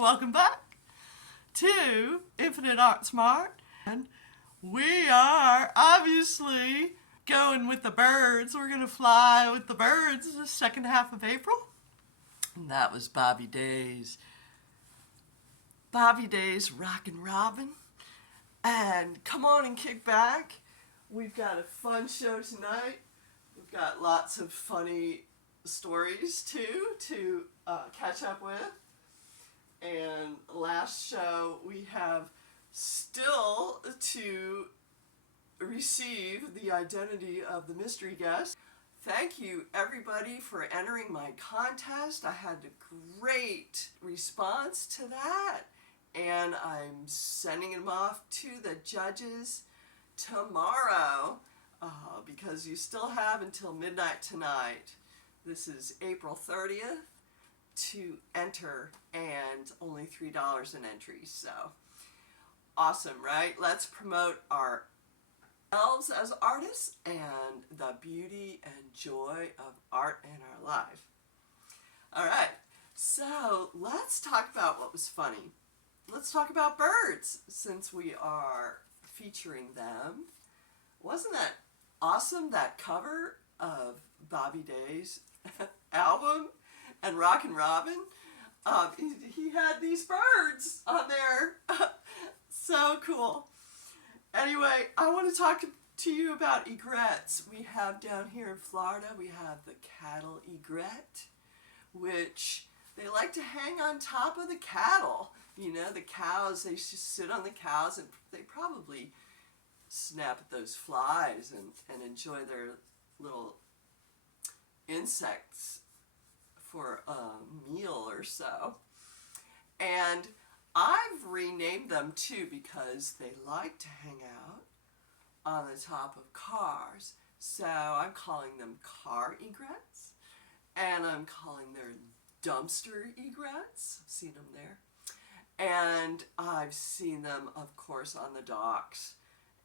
welcome back to Infinite Arts Mart. And we are obviously going with the birds. We're going to fly with the birds the second half of April. And that was Bobby Day's Rockin' Robin. And come on and kick back. We've got a fun show tonight. We've got lots of funny stories too to catch up with. And last show we have still to receive the identity of the mystery guest. Thank you everybody for entering my contest. I had a great response to that, and I'm sending them off to the judges tomorrow because you still have until midnight tonight. This is April 30th to enter, and only $3 an entry. So awesome, right? Let's promote ourselves as artists and the beauty and joy of art in our life. All right, so let's talk about what was funny. Let's talk about birds since we are featuring them. Wasn't that awesome, that cover of Bobby Day's album and Rockin' Robin? He had these birds on there. So cool. Anyway, I want to talk to you about egrets. We have down here in Florida, we have the cattle egret, which they like to hang on top of the cattle. You know, the cows, they just sit on the cows, and they probably snap at those flies and enjoy their little insects for a meal or so. And I've renamed them too because they like to hang out on the top of cars. So I'm calling them car egrets, and I'm calling their dumpster egrets. I've seen them there. And I've seen them, of course, on the docks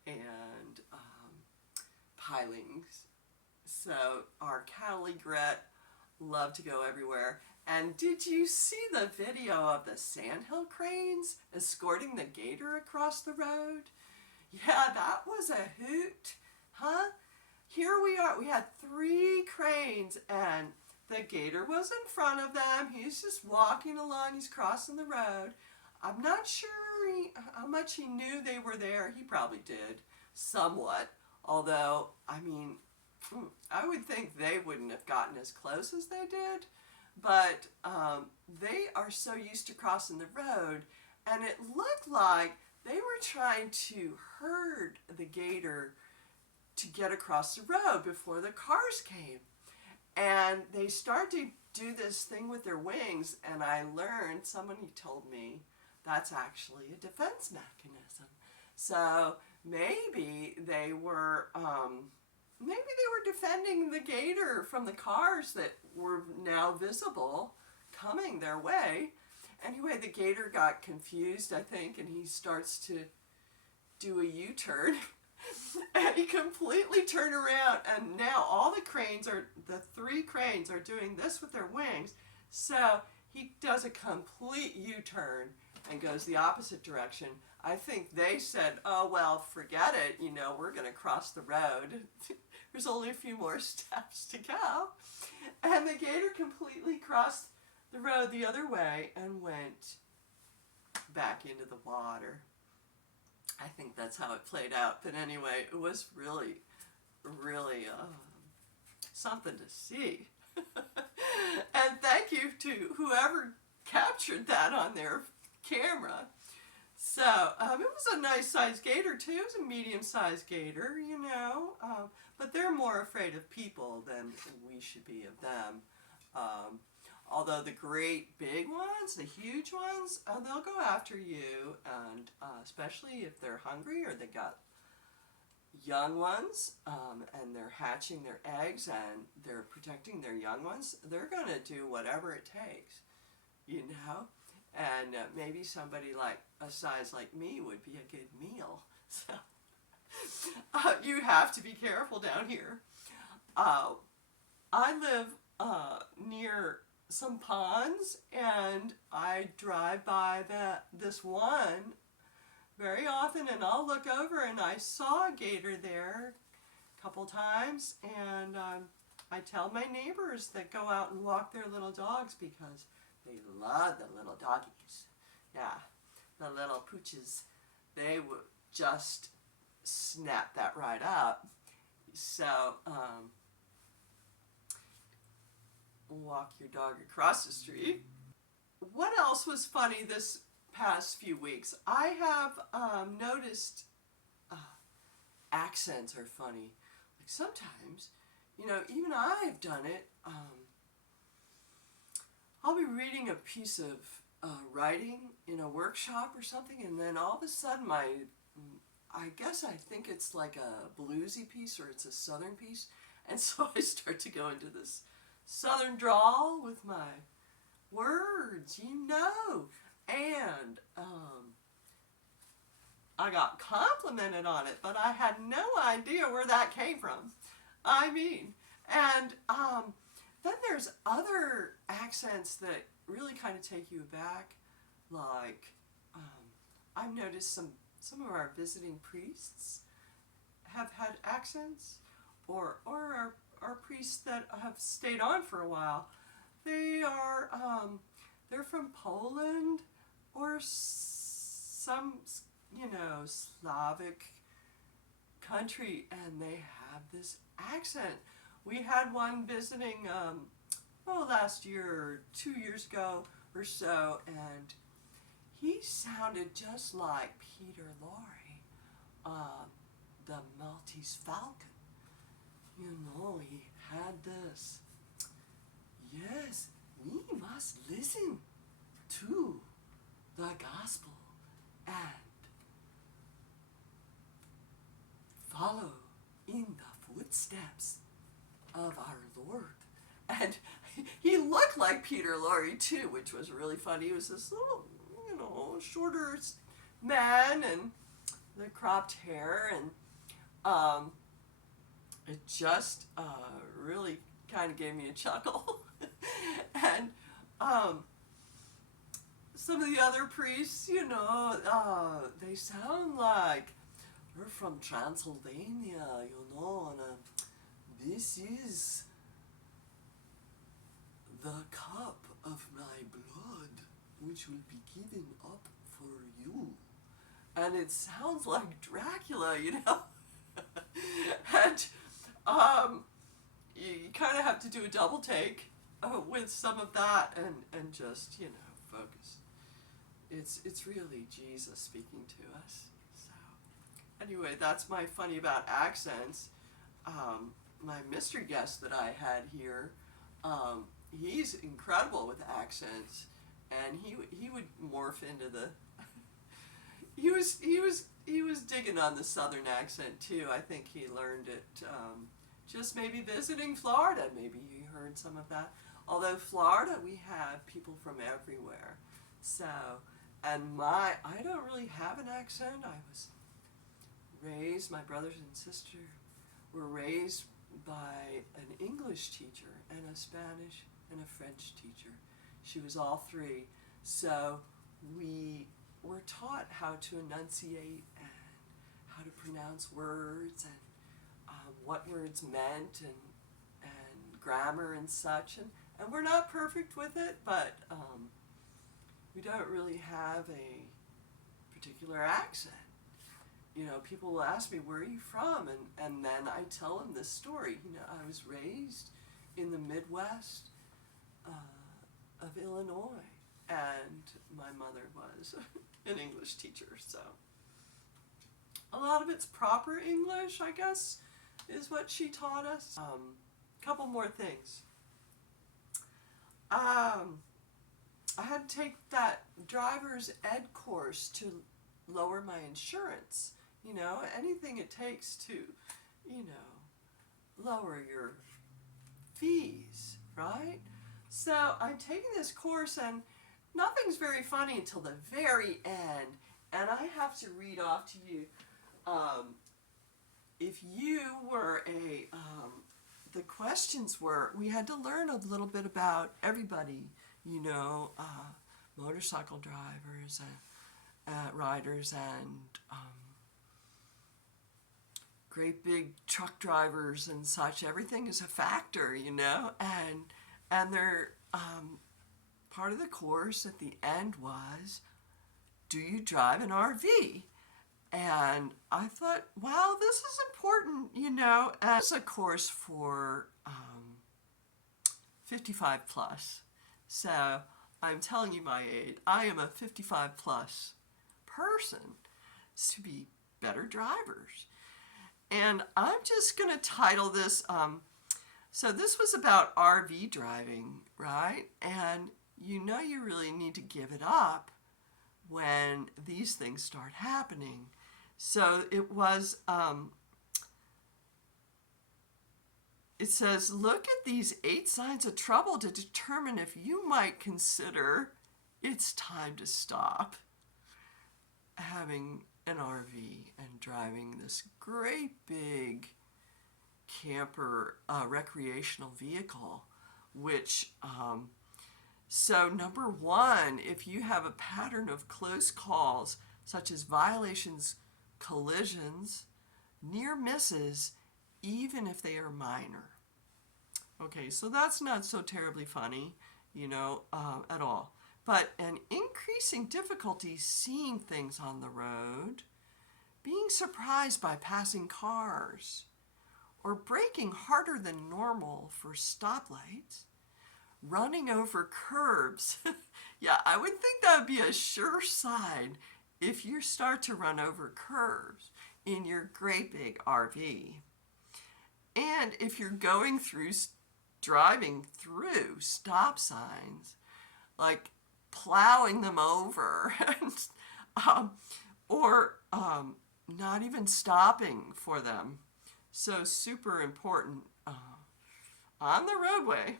and pilings. So our cattle egret love to go everywhere. And did you see the video of the sandhill cranes escorting the gator across the road? Yeah, that was a hoot, huh? Here we are. We had 3 cranes, and the gator was in front of them. He's just walking along. He's crossing the road. I'm not sure how much he knew they were there. He probably did, somewhat. Although, I mean, I would think they wouldn't have gotten as close as they did. But they are so used to crossing the road, and it looked like they were trying to herd the gator to get across the road before the cars came. And they started to do this thing with their wings, and I learned, somebody told me, that's actually a defense mechanism. So maybe they were defending the gator from the cars that were now visible coming their way. Anyway, the gator got confused, I think, and he starts to do a U-turn. And he completely turned around, and now all the 3 cranes are doing this with their wings. So he does a complete U-turn and goes the opposite direction. I think they said, oh, well, forget it. You know, we're going to cross the road. There's only a few more steps to go. And the gator completely crossed the road the other way and went back into the water. I think that's how it played out. But anyway, it was really, really something to see. And thank you to whoever captured that on their camera. So it was a nice sized gator too. It was a medium sized gator, you know, but they're more afraid of people than we should be of them. Although the great big ones, the huge ones, they'll go after you, and especially if they're hungry or they got young ones and they're hatching their eggs and they're protecting their young ones, they're going to do whatever it takes, you know. And maybe somebody like a size like me would be a good meal. So you have to be careful down here. I live near some ponds, and I drive by this one very often, and I'll look over and I saw a gator there a couple times, and I tell my neighbors that go out and walk their little dogs because they love the little doggies. Yeah, the little pooches, they would just snap that right up. So, walk your dog across the street. What else was funny this past few weeks? I have noticed accents are funny. Like sometimes, even I've done it. I'll be reading a piece of writing in a workshop or something, and then all of a sudden I guess I think it's like a bluesy piece or it's a southern piece, and so I start to go into this southern drawl with my words, and I got complimented on it, but I had no idea where that came from. And then there's other accents that really kind of take you aback, like I've noticed some of our visiting priests have had accents, or our priests that have stayed on for a while. They're from Poland or some Slavic country, and they have this accent. We had one visiting last year or 2 years ago or so, and he sounded just like Peter Lorre, the Maltese Falcon. He had this. Yes, we must listen to the gospel and follow in the footsteps of our Lord. And he looked like Peter Lorre too, which was really funny. He was this little, shorter man, and the cropped hair, and it just really kind of gave me a chuckle. And some of the other priests, they sound like they're from Transylvania, and this is the cup of my blood, which will be given up for you. And it sounds like Dracula, And you kind of have to do a double take with some of that, and just, focus. It's really Jesus speaking to us. So anyway, that's my funny about accents. My mystery guest that I had here, he's incredible with accents, and he would morph into the he was digging on the southern accent too. I think he learned it just maybe visiting Florida. Maybe he heard some of that. Although Florida, we have people from everywhere. So, and I don't really have an accent. I was raised, my brothers and sister were raised by an English teacher and a Spanish and a French teacher. She was all three. So we were taught how to enunciate and how to pronounce words, and what words meant, and grammar and such. And we're not perfect with it, but we don't really have a particular accent. People will ask me, where are you from? And then I tell them this story. I was raised in the Midwest of Illinois, and my mother was an English teacher, so a lot of it's proper English, I guess, is what she taught us. Couple more things. I had to take that driver's ed course to lower my insurance. Anything it takes to, lower your fees, right? So I'm taking this course, and nothing's very funny until the very end, and I have to read off to you. If you were a the questions were, we had to learn a little bit about everybody, motorcycle drivers and riders and great big truck drivers and such. Everything is a factor, and they're part of the course at the end was, do you drive an RV? And I thought, wow, this is important, and it's a course for 55 plus. So I'm telling you my age. I am a 55 plus person to be better drivers. And I'm just going to title this, so this was about RV driving, right? And you really need to give it up when these things start happening. So it was, it says, look at these 8 signs of trouble to determine if you might consider it's time to stop having an RV and driving this great big camper recreational vehicle, which, so number 1, if you have a pattern of close calls, such as violations, collisions, near misses, even if they are minor. Okay, so that's not so terribly funny, at all. But an increasing difficulty seeing things on the road, being surprised by passing cars, or braking harder than normal for stoplights, running over curbs. Yeah, I would think that would be a sure sign if you start to run over curbs in your great big RV. And if you're driving through stop signs, like plowing them over, or not even stopping for them. So super important. On the roadway,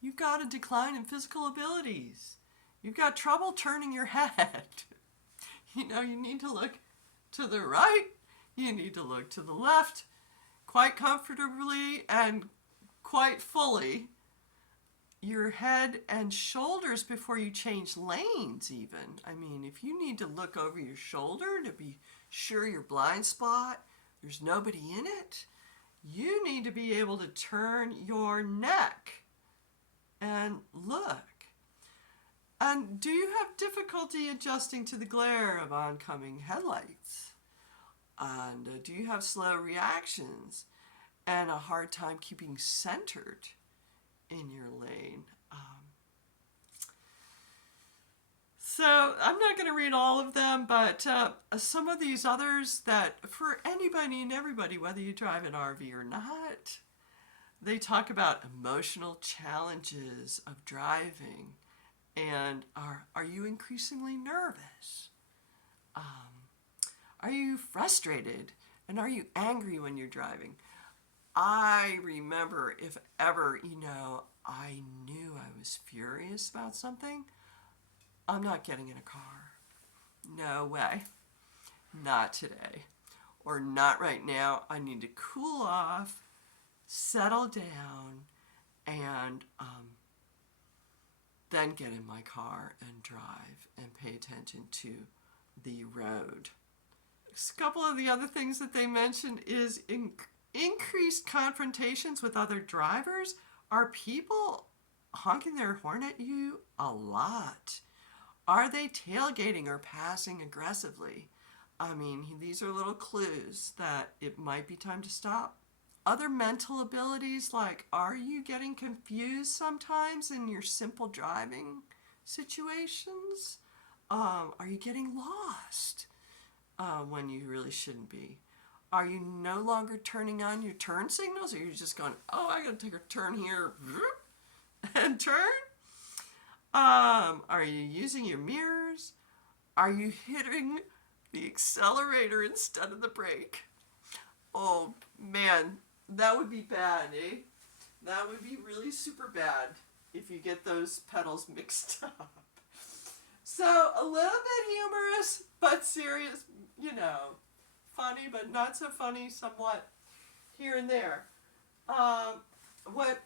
you've got a decline in physical abilities. You've got trouble turning your head. You need to look to the right. You need to look to the left quite comfortably and quite fully. Your head and shoulders before you change lanes even. I mean, if you need to look over your shoulder to be sure your blind spot, there's nobody in it, you need to be able to turn your neck and look. And do you have difficulty adjusting to the glare of oncoming headlights? And do you have slow reactions and a hard time keeping centered in your lane? So I'm not going to read all of them, but some of these others that for anybody and everybody, whether you drive an RV or not, they talk about emotional challenges of driving. And are you increasingly nervous? Are you frustrated? And are you angry when you're driving? I remember if ever, I knew I was furious about something, I'm not getting in a car. No way. Not today. Or not right now. I need to cool off, settle down, and then get in my car and drive and pay attention to the road. A couple of the other things that they mentioned is increased confrontations with other drivers. Are people honking their horn at you a lot? Are they tailgating or passing aggressively? I mean, these are little clues that it might be time to stop. Other mental abilities, like are you getting confused sometimes in your simple driving situations? Are you getting lost when you really shouldn't be? Are you no longer turning on your turn signals? Or are you just going, oh, I got to take a turn here and turn? Are you using your mirrors? Are you hitting the accelerator instead of the brake? Oh, man, that would be bad, eh? That would be really super bad if you get those pedals mixed up. So, a little bit humorous, but serious, funny, but not so funny, somewhat here and there. Um, what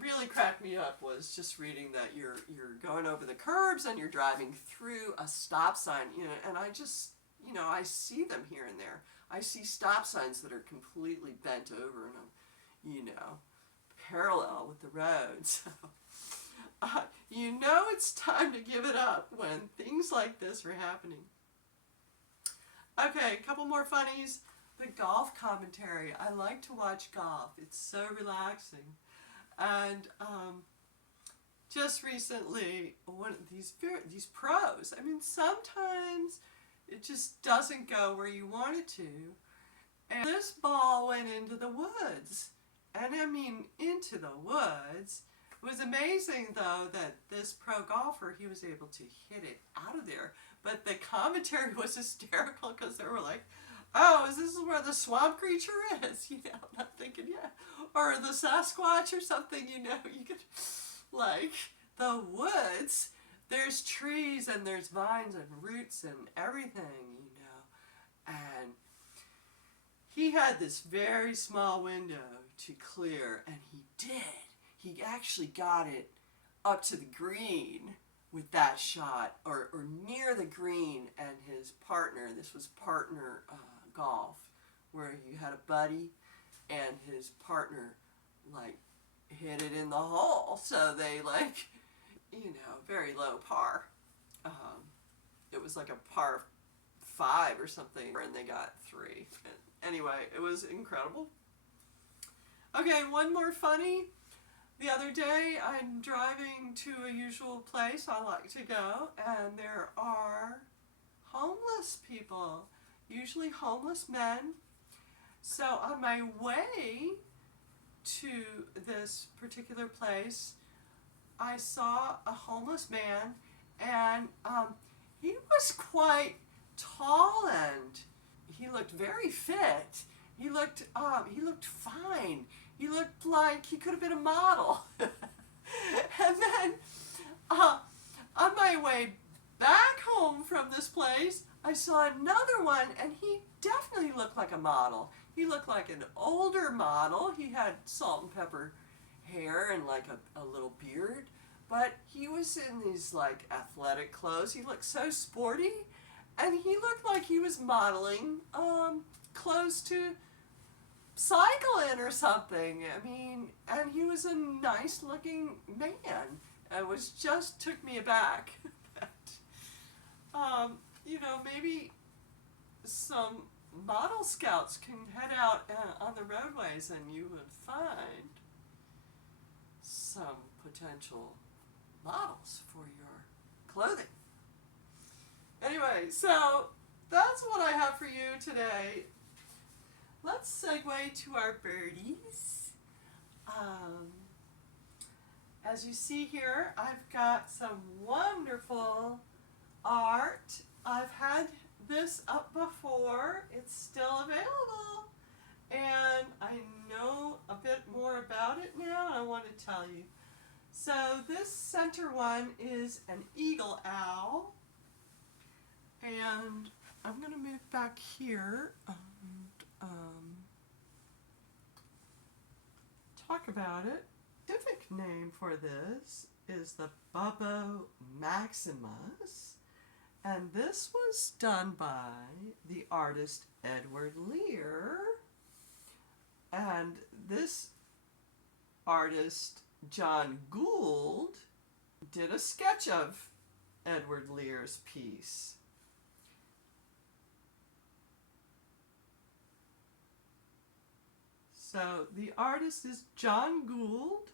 really cracked me up was just reading that you're going over the curbs and you're driving through a stop sign, and I just, I see them here and there. I see stop signs that are completely bent over and, parallel with the road. So, it's time to give it up when things like this are happening. Okay, a couple more funnies. The golf commentary. I like to watch golf. It's so relaxing. And just recently, one of these pros. I mean, sometimes it just doesn't go where you want it to. And this ball went into the woods. And I mean, into the woods. It was amazing, though, that this pro golfer, he was able to hit it out of there. But the commentary was hysterical because they were like, oh, is this where the swamp creature is? And I'm thinking, yeah. Or the Sasquatch or something, you could, like, the woods, there's trees and there's vines and roots and everything, And he had this very small window to clear, and he did. He actually got it up to the green with that shot, or near the green, and his partner, this was partner golf, where you had a buddy and his partner hit it in the hole, so they very low par. It was like a par 5 or something, and they got 3. And anyway, it was incredible. Okay, one more funny. The other day, I'm driving to a usual place I like to go, and there are homeless people, usually homeless men. So on my way to this particular place, I saw a homeless man, and he was quite tall, and he looked very fit. He looked fine. He looked like he could have been a model. And then on my way back home from this place, I saw another one, and he definitely looked like a model. He looked like an older model. He had salt and pepper hair and a little beard, but he was in these athletic clothes. He looked so sporty, and he looked like he was modeling clothes to cycle in or something. I mean, and he was a nice looking man. It took me aback. Maybe some model scouts can head out on the roadways, and you would find some potential models for your clothing. Anyway, so that's what I have for you today. Let's segue to our birdies. As you see here, I've got some wonderful art. I've had this up before. It's still available. And I know a bit more about it now, and I want to tell you. So this center one is an eagle owl. And I'm going to move back here and talk about it. The scientific name for this is the Bubbo maximus, and this was done by the artist Edward Lear. And this artist, John Gould, did a sketch of Edward Lear's piece. So the artist is John Gould,